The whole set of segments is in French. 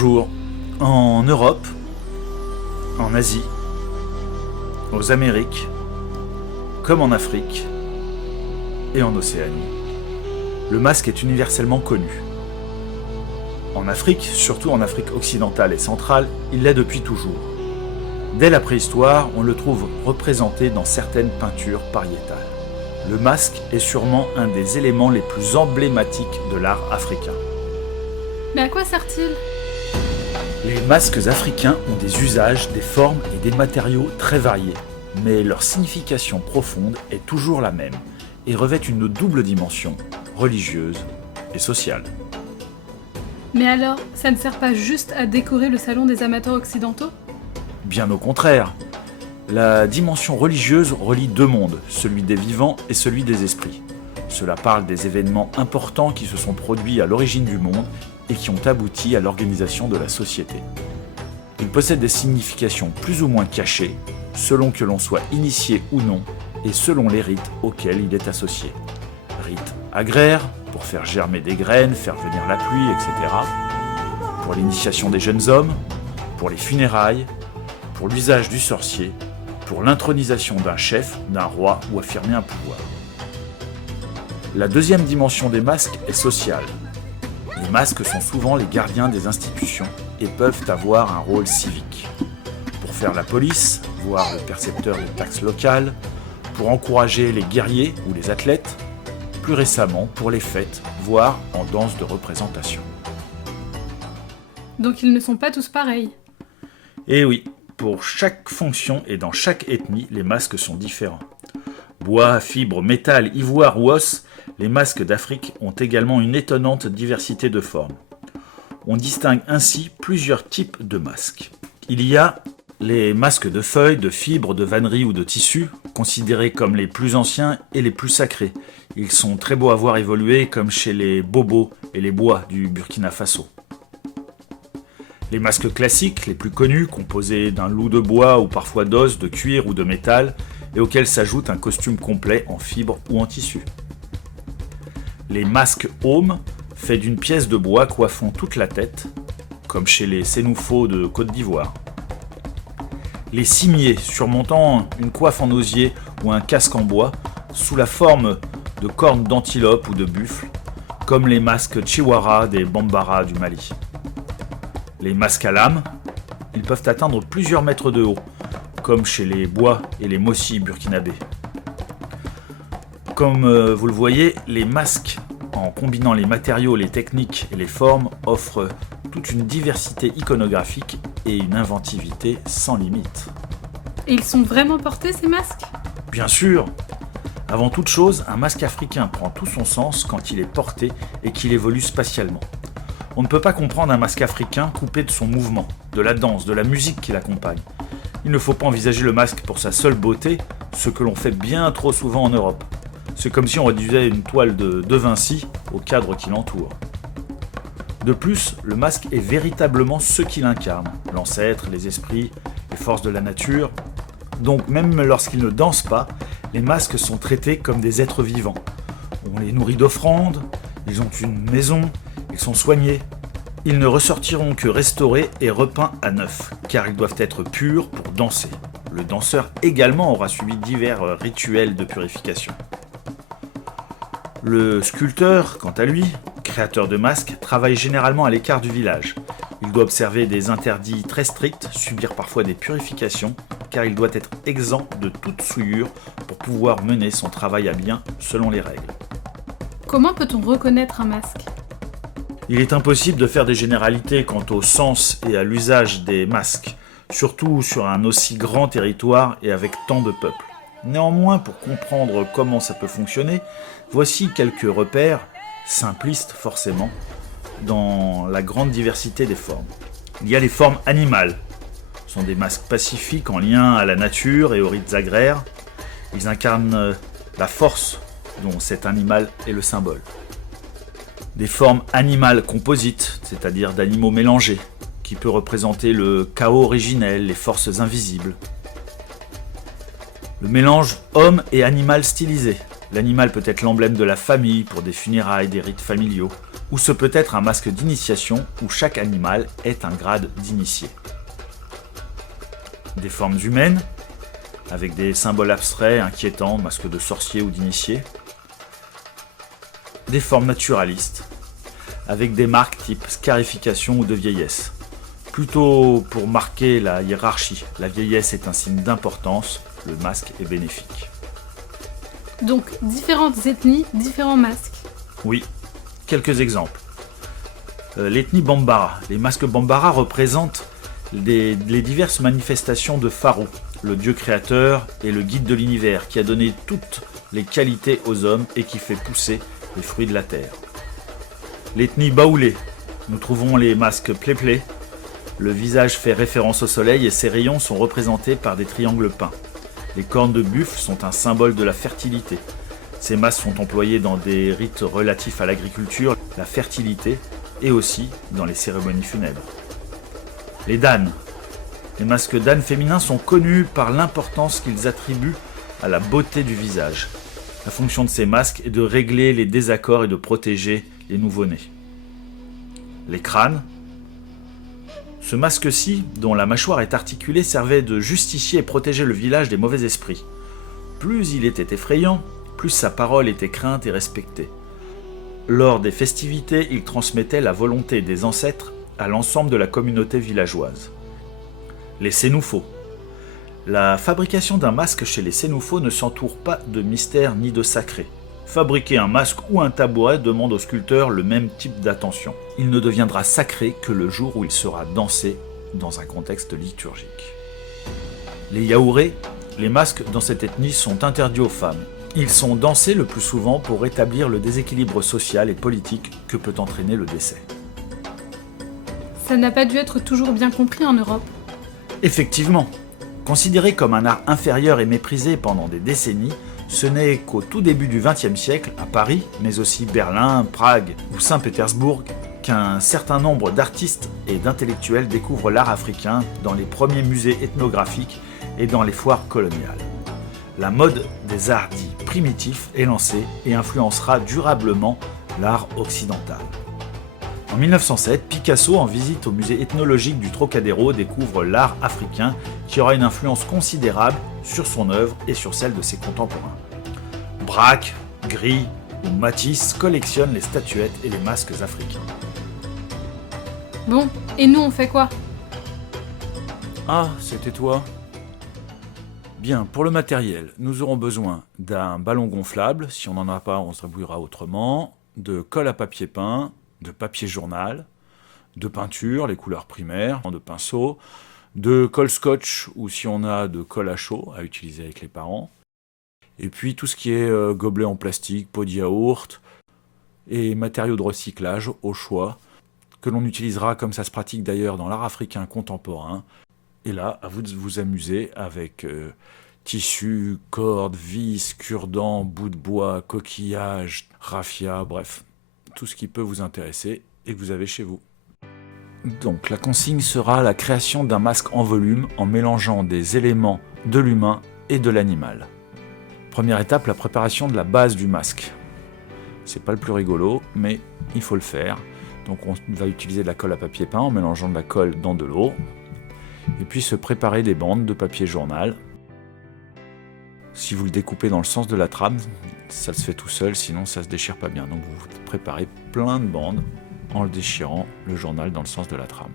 Bonjour. En Europe, en Asie, aux Amériques, comme en Afrique et en Océanie, le masque est universellement connu. En Afrique, surtout en Afrique occidentale et centrale, il l'est depuis toujours. Dès la préhistoire, on le trouve représenté dans certaines peintures pariétales. Le masque est sûrement un des éléments les plus emblématiques de l'art africain. Mais à quoi sert-il ? Les masques africains ont des usages, des formes et des matériaux très variés, mais leur signification profonde est toujours la même et revêt une double dimension, religieuse et sociale. Mais alors, ça ne sert pas juste à décorer le salon des amateurs occidentaux ? Bien au contraire, la dimension religieuse relie deux mondes, celui des vivants et celui des esprits. Cela parle des événements importants qui se sont produits à l'origine du monde et qui ont abouti à l'organisation de la société. Il possède des significations plus ou moins cachées, selon que l'on soit initié ou non, et selon les rites auxquels il est associé. Rites agraires, pour faire germer des graines, faire venir la pluie, etc. Pour l'initiation des jeunes hommes, pour les funérailles, pour l'usage du sorcier, pour l'intronisation d'un chef, d'un roi ou affirmer un pouvoir. La deuxième dimension des masques est sociale. Les masques sont souvent les gardiens des institutions et peuvent avoir un rôle civique. Pour faire la police, voire le percepteur des taxes locales, pour encourager les guerriers ou les athlètes, plus récemment pour les fêtes, voire en danse de représentation. Donc ils ne sont pas tous pareils. Et oui, pour chaque fonction et dans chaque ethnie, les masques sont différents. Bois, fibres, métal, ivoire ou os, les masques d'Afrique ont également une étonnante diversité de formes. On distingue ainsi plusieurs types de masques. Il y a les masques de feuilles, de fibres, de vannerie ou de tissu, considérés comme les plus anciens et les plus sacrés. Ils sont très beaux à voir évoluer, comme chez les bobos et les bois du Burkina Faso. Les masques classiques, les plus connus, composés d'un loup de bois ou parfois d'os, de cuir ou de métal, et auxquels s'ajoute un costume complet en fibre ou en tissu. Les masques aumes, faits d'une pièce de bois coiffant toute la tête, comme chez les Sénoufos de Côte d'Ivoire. Les cimiers, surmontant une coiffe en osier ou un casque en bois, sous la forme de cornes d'antilope ou de buffle, comme les masques Chiwara des Bambara du Mali. Les masques à lame, ils peuvent atteindre plusieurs mètres de haut, comme chez les Bois et les Mossi burkinabés. Comme vous le voyez, les masques, en combinant les matériaux, les techniques et les formes, offrent toute une diversité iconographique et une inventivité sans limite. Et ils sont vraiment portés ces masques ? Bien sûr. Avant toute chose, un masque africain prend tout son sens quand il est porté et qu'il évolue spatialement. On ne peut pas comprendre un masque africain coupé de son mouvement, de la danse, de la musique qui l'accompagne. Il ne faut pas envisager le masque pour sa seule beauté, ce que l'on fait bien trop souvent en Europe. C'est comme si on réduisait une toile de Vinci au cadre qui l'entoure. De plus, le masque est véritablement ce qu'il incarne, l'ancêtre, les esprits, les forces de la nature. Donc même lorsqu'ils ne dansent pas, les masques sont traités comme des êtres vivants. On les nourrit d'offrandes, ils ont une maison, ils sont soignés. Ils ne ressortiront que restaurés et repeints à neuf, car ils doivent être purs pour danser. Le danseur également aura subi divers rituels de purification. Le sculpteur, quant à lui, créateur de masques, travaille généralement à l'écart du village. Il doit observer des interdits très stricts, subir parfois des purifications, car il doit être exempt de toute souillure pour pouvoir mener son travail à bien selon les règles. Comment peut-on reconnaître un masque ? Il est impossible de faire des généralités quant au sens et à l'usage des masques, surtout sur un aussi grand territoire et avec tant de peuples. Néanmoins, pour comprendre comment ça peut fonctionner, voici quelques repères, simplistes forcément, dans la grande diversité des formes. Il y a les formes animales. Ce sont des masques pacifiques en lien à la nature et aux rites agraires. Ils incarnent la force dont cet animal est le symbole. Des formes animales composites, c'est-à-dire d'animaux mélangés, qui peut représenter le chaos originel, les forces invisibles. Le mélange homme et animal stylisé. L'animal peut être l'emblème de la famille pour des funérailles, des rites familiaux, Ou ce peut être un masque d'initiation où chaque animal est un grade d'initié. Des formes humaines, avec des symboles abstraits, inquiétants, masques de sorcier ou d'initié. Des formes naturalistes, avec des marques type scarification ou de vieillesse. Plutôt pour marquer la hiérarchie. La vieillesse est un signe d'importance, le masque est bénéfique. Donc, différentes ethnies, différents masques. Oui, quelques exemples. L'ethnie Bambara. Les masques Bambara représentent les diverses manifestations de Pharaon, le dieu créateur et le guide de l'univers, qui a donné toutes les qualités aux hommes et qui fait pousser les fruits de la terre. L'ethnie Baoulé. Nous trouvons les masques Pléplé. Le visage fait référence au soleil et ses rayons sont représentés par des triangles peints. Les cornes de buffle sont un symbole de la fertilité. Ces masques sont employés dans des rites relatifs à l'agriculture, la fertilité et aussi dans les cérémonies funèbres. Les dânes. Les masques d'ânes féminins sont connus par l'importance qu'ils attribuent à la beauté du visage. La fonction de ces masques est de régler les désaccords et de protéger les nouveau-nés. Les crânes. Ce masque-ci, dont la mâchoire est articulée, servait de justicier et protéger le village des mauvais esprits. Plus il était effrayant, plus sa parole était crainte et respectée. Lors des festivités, il transmettait la volonté des ancêtres à l'ensemble de la communauté villageoise. Les Sénoufos. La fabrication d'un masque chez les Sénoufos ne s'entoure pas de mystère ni de sacré. Fabriquer un masque ou un tabouret demande au sculpteur le même type d'attention. Il ne deviendra sacré que le jour où il sera dansé dans un contexte liturgique. Les Yaourés, les masques dans cette ethnie sont interdits aux femmes. Ils sont dansés le plus souvent pour rétablir le déséquilibre social et politique que peut entraîner le décès. Ça n'a pas dû être toujours bien compris en Europe. Effectivement, considéré comme un art inférieur et méprisé pendant des décennies, ce n'est qu'au tout début du XXe siècle, à Paris, mais aussi Berlin, Prague ou Saint-Pétersbourg, qu'un certain nombre d'artistes et d'intellectuels découvrent l'art africain dans les premiers musées ethnographiques et dans les foires coloniales. La mode des arts dits primitifs est lancée et influencera durablement l'art occidental. En 1907, Picasso, en visite au musée ethnologique du Trocadéro, découvre l'art africain qui aura une influence considérable sur son œuvre et sur celle de ses contemporains. Braque, Gris ou Matisse collectionnent les statuettes et les masques africains. Bon, et nous on fait quoi? Ah, c'était toi? Bien, pour le matériel, nous aurons besoin d'un ballon gonflable, si on n'en a pas, on se débrouillera autrement, de colle à papier peint, de papier journal, de peinture, les couleurs primaires, de pinceau, de colle scotch ou si on a de colle à chaud à utiliser avec les parents. Et puis tout ce qui est gobelet en plastique, pot de yaourt et matériaux de recyclage au choix, que l'on utilisera comme ça se pratique d'ailleurs dans l'art africain contemporain. Et là, à vous de vous amuser avec tissu, cordes, vis, cure-dents, bouts de bois, coquillages, raffia, bref. Tout ce qui peut vous intéresser et que vous avez chez vous. Donc la consigne sera la création d'un masque en volume en mélangeant des éléments de l'humain et de l'animal. Première étape, la préparation de la base du masque. C'est pas le plus rigolo, mais il faut le faire. Donc on va utiliser de la colle à papier peint en mélangeant de la colle dans de l'eau. Et puis se préparer des bandes de papier journal. Si vous le découpez dans le sens de la trame, ça se fait tout seul, sinon ça se déchire pas bien. Donc vous préparez plein de bandes en le déchirant le journal dans le sens de la trame.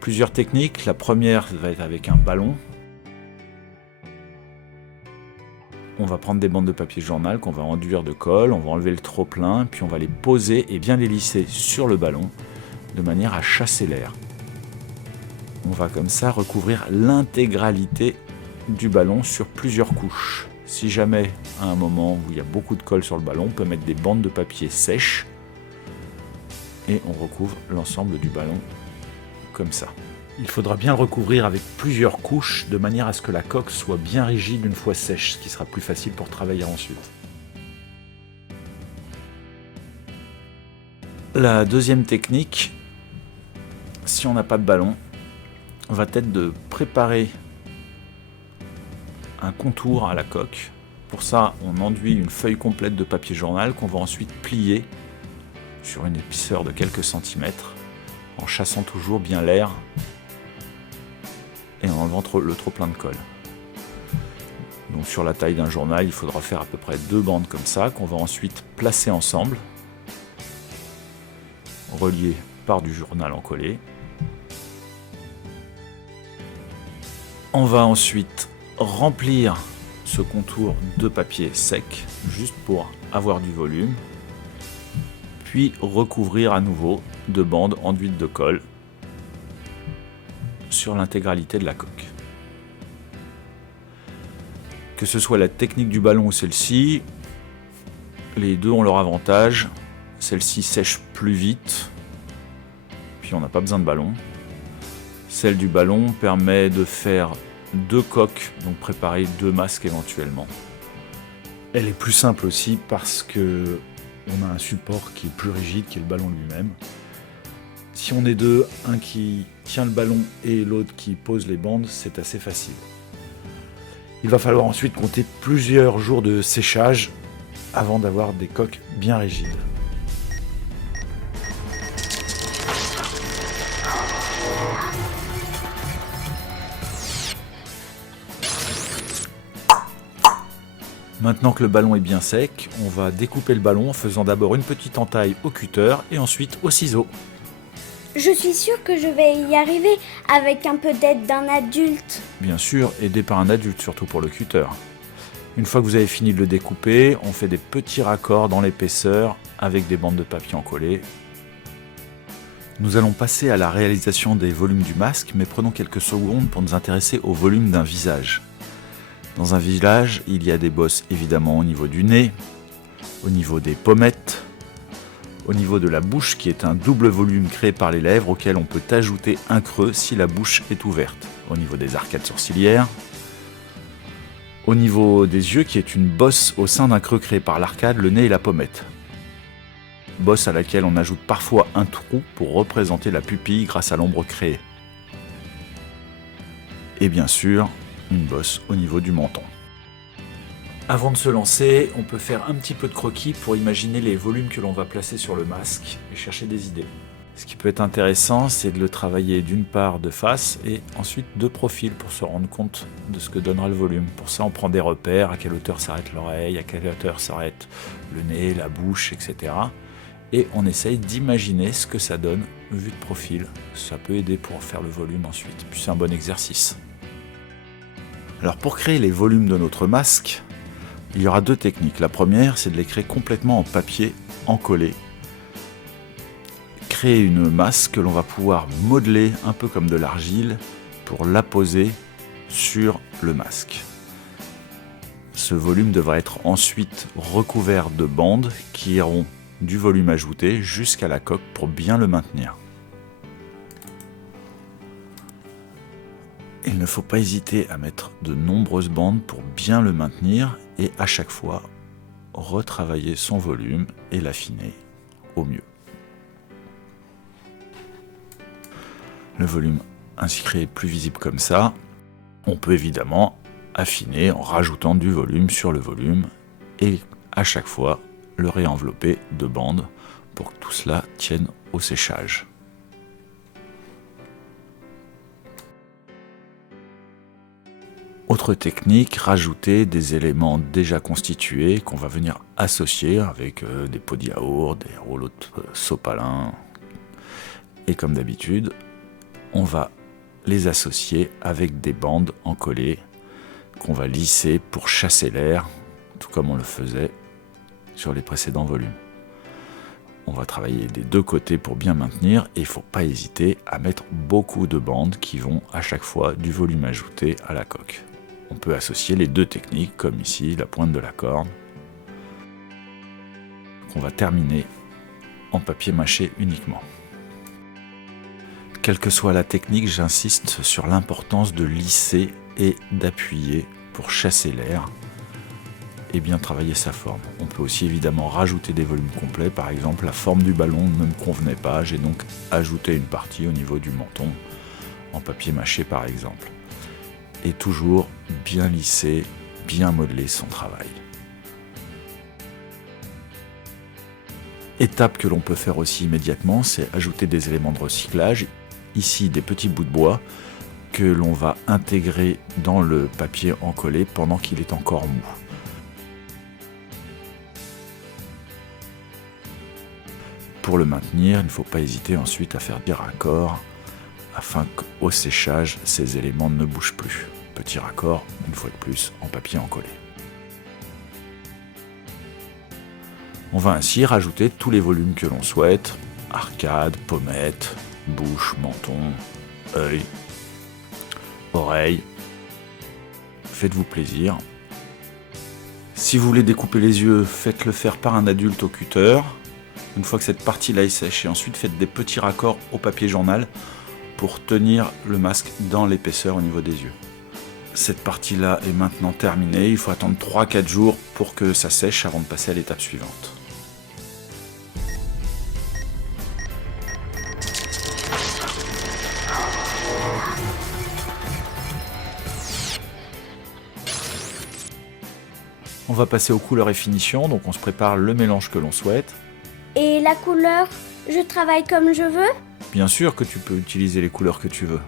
Plusieurs techniques. La première va être avec un ballon. On va prendre des bandes de papier journal qu'on va enduire de colle, on va enlever le trop-plein, puis on va les poser et bien les lisser sur le ballon de manière à chasser l'air. On va comme ça recouvrir l'intégralité du ballon sur plusieurs couches. Si jamais, à un moment où il y a beaucoup de colle sur le ballon, on peut mettre des bandes de papier sèches et on recouvre l'ensemble du ballon comme ça. Il faudra bien le recouvrir avec plusieurs couches de manière à ce que la coque soit bien rigide une fois sèche, ce qui sera plus facile pour travailler ensuite. La deuxième technique, si on n'a pas de ballon, va être de préparer un contour à la coque. Pour ça, on enduit une feuille complète de papier journal qu'on va ensuite plier sur une épaisseur de quelques centimètres, en chassant toujours bien l'air et en enlevant le trop plein de colle. Donc sur la taille d'un journal, il faudra faire à peu près 2 bandes comme ça, qu'on va ensuite placer ensemble, reliées par du journal encollé. On va ensuite remplir ce contour de papier sec, juste pour avoir du volume, puis recouvrir à nouveau de bandes enduites de colle sur l'intégralité de la coque. Que ce soit la technique du ballon ou celle-ci, les deux ont leur avantage. Celle-ci sèche plus vite, puis on n'a pas besoin de ballon. Celle du ballon permet de faire 2 coques, donc préparer 2 masques éventuellement. Elle est plus simple aussi parce que on a un support qui est plus rigide, qui est le ballon lui-même. Si on est deux, un qui tient le ballon et l'autre qui pose les bandes, c'est assez facile. Il va falloir ensuite compter plusieurs jours de séchage avant d'avoir des coques bien rigides. Maintenant que le ballon est bien sec, on va découper le ballon en faisant d'abord une petite entaille au cutter et ensuite au ciseau. Je suis sûre que je vais y arriver avec un peu d'aide d'un adulte. Bien sûr, aidé par un adulte, surtout pour le cutter. Une fois que vous avez fini de le découper, on fait des petits raccords dans l'épaisseur avec des bandes de papier encollées. Nous allons passer à la réalisation des volumes du masque, mais prenons quelques secondes pour nous intéresser au volume d'un visage. Dans un visage, il y a des bosses évidemment au niveau du nez, au niveau des pommettes, au niveau de la bouche qui est un double volume créé par les lèvres auquel on peut ajouter un creux si la bouche est ouverte, au niveau des arcades sourcilières, au niveau des yeux qui est une bosse au sein d'un creux créé par l'arcade, le nez et la pommette. Bosse à laquelle on ajoute parfois un trou pour représenter la pupille grâce à l'ombre créée. Et bien sûr, une bosse au niveau du menton. Avant de se lancer, on peut faire un petit peu de croquis pour imaginer les volumes que l'on va placer sur le masque et chercher des idées. Ce qui peut être intéressant, c'est de le travailler d'une part de face et ensuite de profil pour se rendre compte de ce que donnera le volume. Pour ça, on prend des repères, à quelle hauteur s'arrête l'oreille, à quelle hauteur s'arrête le nez, la bouche, etc. Et on essaye d'imaginer ce que ça donne vu de profil. Ça peut aider pour faire le volume ensuite. Puis c'est un bon exercice. Alors pour créer les volumes de notre masque, il y aura 2 techniques. La première, c'est de les créer complètement en papier encollé. Créer une masse que l'on va pouvoir modeler un peu comme de l'argile pour l'apposer sur le masque. Ce volume devra être ensuite recouvert de bandes qui iront du volume ajouté jusqu'à la coque pour bien le maintenir. Il ne faut pas hésiter à mettre de nombreuses bandes pour bien le maintenir et à chaque fois retravailler son volume et l'affiner au mieux. Le volume ainsi créé est plus visible comme ça. On peut évidemment affiner en rajoutant du volume sur le volume et à chaque fois le réenvelopper de bandes pour que tout cela tienne au séchage. Autre technique, rajouter des éléments déjà constitués qu'on va venir associer avec des pots de yaourt, des rouleaux de sopalin. Et comme d'habitude, on va les associer avec des bandes encollées qu'on va lisser pour chasser l'air, tout comme on le faisait sur les précédents volumes. On va travailler des 2 côtés pour bien maintenir et il ne faut pas hésiter à mettre beaucoup de bandes qui vont à chaque fois du volume ajouté à la coque. On peut associer les 2 techniques, comme ici, la pointe de la corde, qu'on va terminer en papier mâché uniquement. Quelle que soit la technique, j'insiste sur l'importance de lisser et d'appuyer pour chasser l'air et bien travailler sa forme. On peut aussi évidemment rajouter des volumes complets, par exemple la forme du ballon ne me convenait pas, j'ai donc ajouté une partie au niveau du menton, en papier mâché par exemple. Et toujours bien lisser, bien modeler son travail. Étape que l'on peut faire aussi immédiatement, c'est ajouter des éléments de recyclage. Ici, des petits bouts de bois que l'on va intégrer dans le papier encollé pendant qu'il est encore mou. Pour le maintenir, il ne faut pas hésiter ensuite à faire des raccords afin qu'au séchage, ces éléments ne bougent plus. Petit raccord, une fois de plus, en papier encollé. On va ainsi rajouter tous les volumes que l'on souhaite, arcade, pommette, bouche, menton, œil, oreille. Faites-vous plaisir. Si vous voulez découper les yeux, faites-le faire par un adulte au cutter. Une fois que cette partie-là est sèche, et ensuite faites des petits raccords au papier journal pour tenir le masque dans l'épaisseur au niveau des yeux. Cette partie-là est maintenant terminée. Il faut attendre 3-4 jours pour que ça sèche avant de passer à l'étape suivante. On va passer aux couleurs et finitions, donc on se prépare le mélange que l'on souhaite. Et la couleur, je travaille comme je veux? Bien sûr que tu peux utiliser les couleurs que tu veux.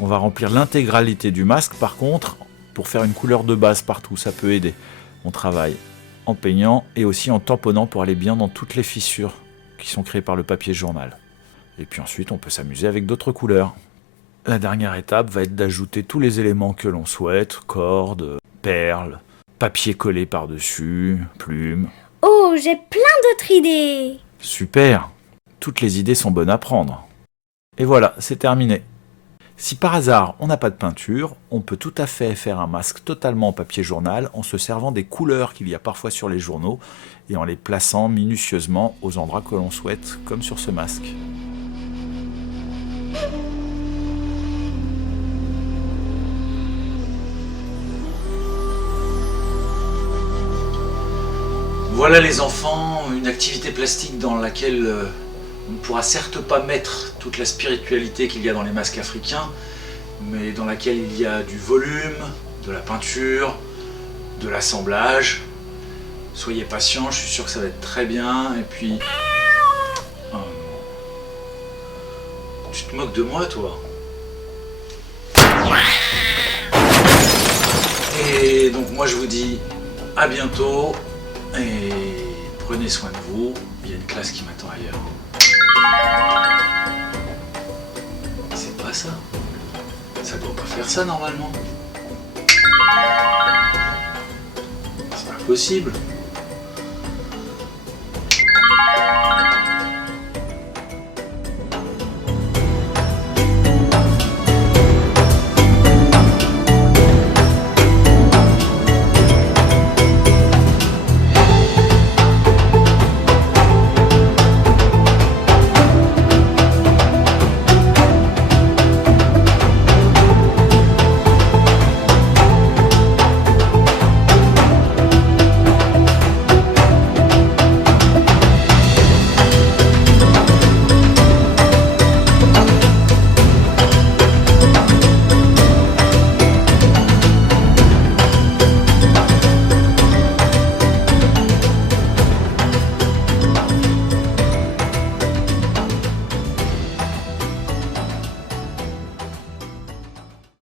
On va remplir l'intégralité du masque, par contre, pour faire une couleur de base partout, ça peut aider. On travaille en peignant et aussi en tamponnant pour aller bien dans toutes les fissures qui sont créées par le papier journal. Et puis ensuite, on peut s'amuser avec d'autres couleurs. La dernière étape va être d'ajouter tous les éléments que l'on souhaite, cordes, perles, papier collé par-dessus, plumes. Oh, j'ai plein d'autres idées! Super! Toutes les idées sont bonnes à prendre. Et voilà, c'est terminé. Si par hasard on n'a pas de peinture, on peut tout à fait faire un masque totalement en papier journal en se servant des couleurs qu'il y a parfois sur les journaux et en les plaçant minutieusement aux endroits que l'on souhaite, comme sur ce masque. Voilà les enfants, une activité plastique dans laquelle on ne pourra certes pas mettre toute la spiritualité qu'il y a dans les masques africains, mais dans laquelle il y a du volume, de la peinture, de l'assemblage. Soyez patients, je suis sûr que ça va être très bien. Et puis... Oh non. Tu te moques de moi, toi? Et donc moi je vous dis à bientôt. Et prenez soin de vous, il y a une classe qui m'attend ailleurs. C'est pas ça. Ça doit pas faire ça normalement. C'est pas possible.